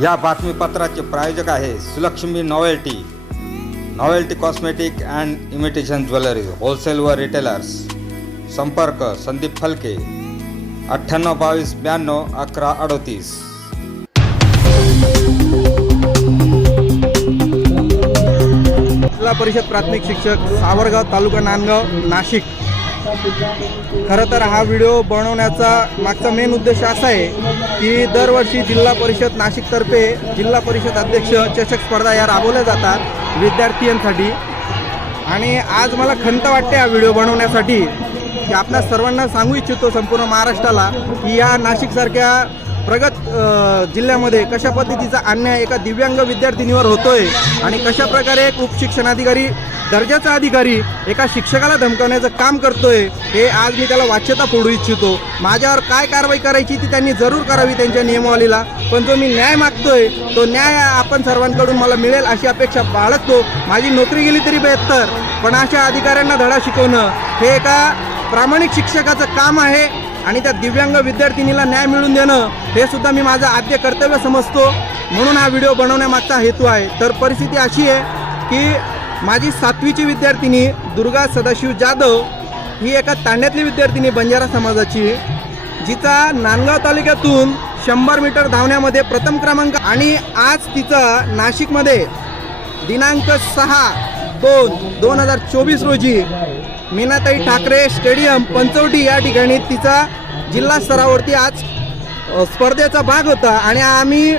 या बातमीपत्राचे प्रायोजक आहे Sulakshmi novelty cosmetic and imitation jewellery wholesale व रिटेलर्स। संपर्क संदीप फलके 9822921138। जिल्हा परिषद प्राथमिक शिक्षक सावरगाव तालुका नांदगाव नाशिक। खरं तर हा व्हिडिओ बनवण्याचा मागचा मेन उद्देश असा आहे की दरवर्षी जिल्हा परिषद नाशिकतर्फे जिल्हा परिषद अध्यक्ष चषक स्पर्धा या राबवल्या जातात विद्यार्थ्यांसाठी। आणि आज मला खंत वाटते हा व्हिडिओ बनवण्यासाठी की आपल्या सर्वांना सांगू इच्छितो संपूर्ण महाराष्ट्राला की या नाशिकसारख्या प्रगत जिल्ह्यामध्ये कशा पद्धतीचा अन्याय एका दिव्यांग विद्यार्थिनीवर होतोय आणि कशा प्रकारे एक उपशिक्षणाधिकारी दर्जाचा अधिकारी एका शिक्षकाला धमकावण्याचं काम करतोय हे आज मी त्याला वाच्यता फोडू इच्छितो। माझ्यावर काय कारवाई करायची ती त्यांनी जरूर करावी त्यांच्या नियमावलीला, पण जो मी न्याय मागतोय तो न्याय आपण सर्वांकडून मला मिळेल अशी अपेक्षा बाळगतो। माझी नोकरी गेली तरी बेहत्तर, पण अशा अधिकाऱ्यांना धडा शिकवणं हे एका प्रामाणिक शिक्षकाचं काम आहे आणि त्या दिव्यांग विद्यार्थिनीला न्याय मिळवून देणं हे सुद्धा मी माझं आद्य कर्तव्य समजतो। म्हणून हा व्हिडिओ बनवण्यामागचा हेतू आहे। तर परिस्थिती अशी आहे की माझी 7वीची विद्यार्थिनी दुर्गा सदाशिव जाधव ही एका तांड्यातली विद्यार्थिनी बंजारा समाजाची, जिचा नांदगाव तालुक्यातून 100 मीटर धावण्यामध्ये प्रथम क्रमांक आणि आज तिचा नाशिकमध्ये दिनांक 6/2/2024 रोजी मीनाताई ठाकरे स्टेडियम पंचवटी या ठिकाणी तिचा जिल्हा स्तरावरती आज स्पर्धेचा भाग होता। आणि आम्ही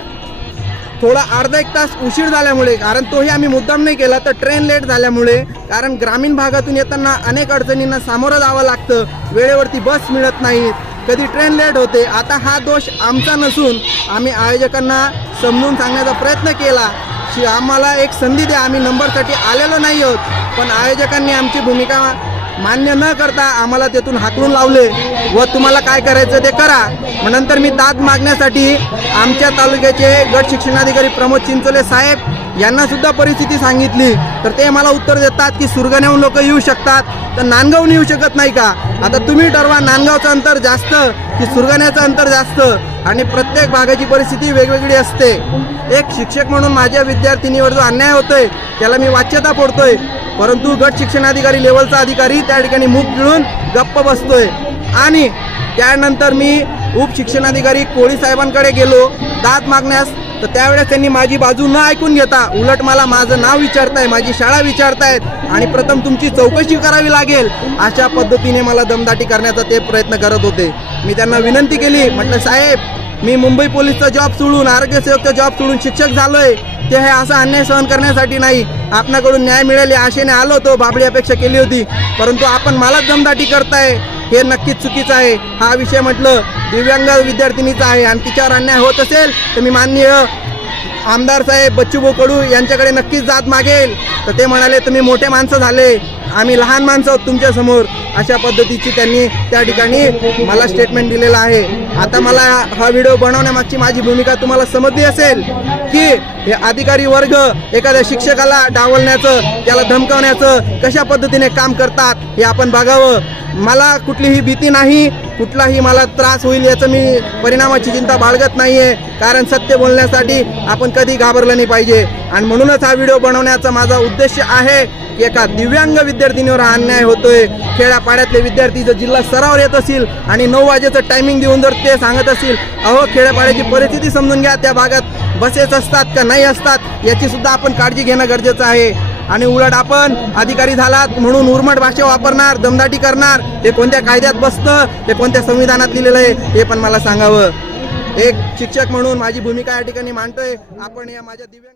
थोडा अर्धा एक तास उशीर झाल्यामुळे, कारण तोही आम्ही मुद्दाम नाही केला, तर ट्रेन लेट झाल्यामुळे, कारण ग्रामीण भागातून येताना अनेक अडचणींना सामोरं जावं लागतं, वेळेवरती बस मिळत नाहीत, कधी ट्रेन लेट होते। आता हा दोष आमचा नसून आम्ही आयोजकांना समजून सांगण्याचा प्रयत्न केला की आम्हाला एक संधी द्या, आम्ही नंबरसाठी आलेलो नाही आहोत, पण आयोजकांनी आमची भूमिका मान्य न करता आम्हाला तेथून हाकलून लावले व तुम्हाला काय करायचं ते करा। मग नंतर मी दाद मागण्यासाठी आमच्या तालुक्याचे गट शिक्षणाधिकारी प्रमोद चिंचोले साहेब यांना सुद्धा परिस्थिती सांगितली, तर ते मला उत्तर देतात की सुरगाण्याहून लोक येऊ शकतात तर नांदगावहून येऊ शकत नाही का। आता तुम्ही ठरवा नांदगावचं अंतर जास्त की सुरगाण्याचं अंतर जास्त, आणि प्रत्येक भागाची परिस्थिती वेगवेगळी असते। एक शिक्षक म्हणून माझ्या विद्यार्थिनीवर जो अन्याय होतोय त्याला मी वाच्यता फोडतोय, परंतु गट शिक्षणाधिकारी लेवलचा अधिकारी त्या ठिकाणी मुख गिळून गप्प बसतोय। आणि त्यानंतर मी उपशिक्षणाधिकारी कोळी साहेबांकडे गेलो दाद मागण्यास, तर त्यावेळेस त्यांनी माझी बाजू न ऐकून घेता उलट मला माझं नाव विचारताय, माझी शाळा विचारतायत आणि प्रथम तुमची चौकशी करावी लागेल अशा पद्धतीने मला दमदाटी करण्याचा ते प्रयत्न करत होते। मी त्यांना विनंती केली, म्हटलं साहेब मी मुंबई पोलीसचा जॉब सोडून आरोग्यसेवकचा जॉब सोडून शिक्षक झालोय, ते हे असा अन्याय सहन करण्यासाठी नाही, आपणाकडून न्याय मिळेल या आशेने आलो होतो, बाबडी अपेक्षा केली होती, परंतु आपण मलाच दमदाटी करताय हे नक्कीच चुकीचं आहे। हा विषय म्हटलं दिव्यांग विद्यार्थिनीचा आहे आणि तिच्यावर अन्याय होत असेल तर मी माननीय आमदार साहेब बच्चूभाऊ कडू यांच्याकडे नक्कीच दाद मागेल। तर ते म्हणाले तुम्ही मोठे माणसं झाले, आम्ही लहान माणसं आहोत तुमच्यासमोर, अशा पद्धतीची त्यांनी त्या ठिकाणी मला स्टेटमेंट दिलेलं आहे। आता मला हा व्हिडिओ बनवण्यामागची माझी भूमिका तुम्हाला समजली असेल की हे अधिकारी वर्ग एखाद्या शिक्षकाला डावलण्याचं त्याला धमकावण्याचं कशा पद्धतीने काम करतात हे आपण बघावं। मला कुठलीही भीती नाही, कुठलाही मला त्रास होईल याचं मी परिणामाची चिंता बाळगत नाही आहे, कारण सत्य बोलण्यासाठी आपण कधी घाबरलं नाही पाहिजे। आणि म्हणूनच हा व्हिडिओ बनवण्याचा माझा उद्देश आहे की एका दिव्यांग विद्यार्थिनीवर हा अन्याय होतोय। खेड्यापाड्यातले विद्यार्थी जर जिल्हा स्तरावर येत असतील आणि 9 वाजेचं टायमिंग देऊन जर ते सांगत असतील, अहो खेड्यापाड्याची परिस्थिती समजून घ्या, त्या भागात बसेस असतात का नाही असतात याची सुद्धा आपण काळजी घेणं गरजेचं आहे। आणि उलट आपण अधिकारी झालात म्हणून उर्मट भाषा वापरणार, दमदाटी करणार, हे कोणत्या कायद्यात बसतं, हे कोणत्या संविधानात लिहिलेलं आहे हे पण मला सांगावं। एक शिक्षक म्हणून माझी भूमिका या ठिकाणी मांडतोय। आपण या माझ्या दिव्यांग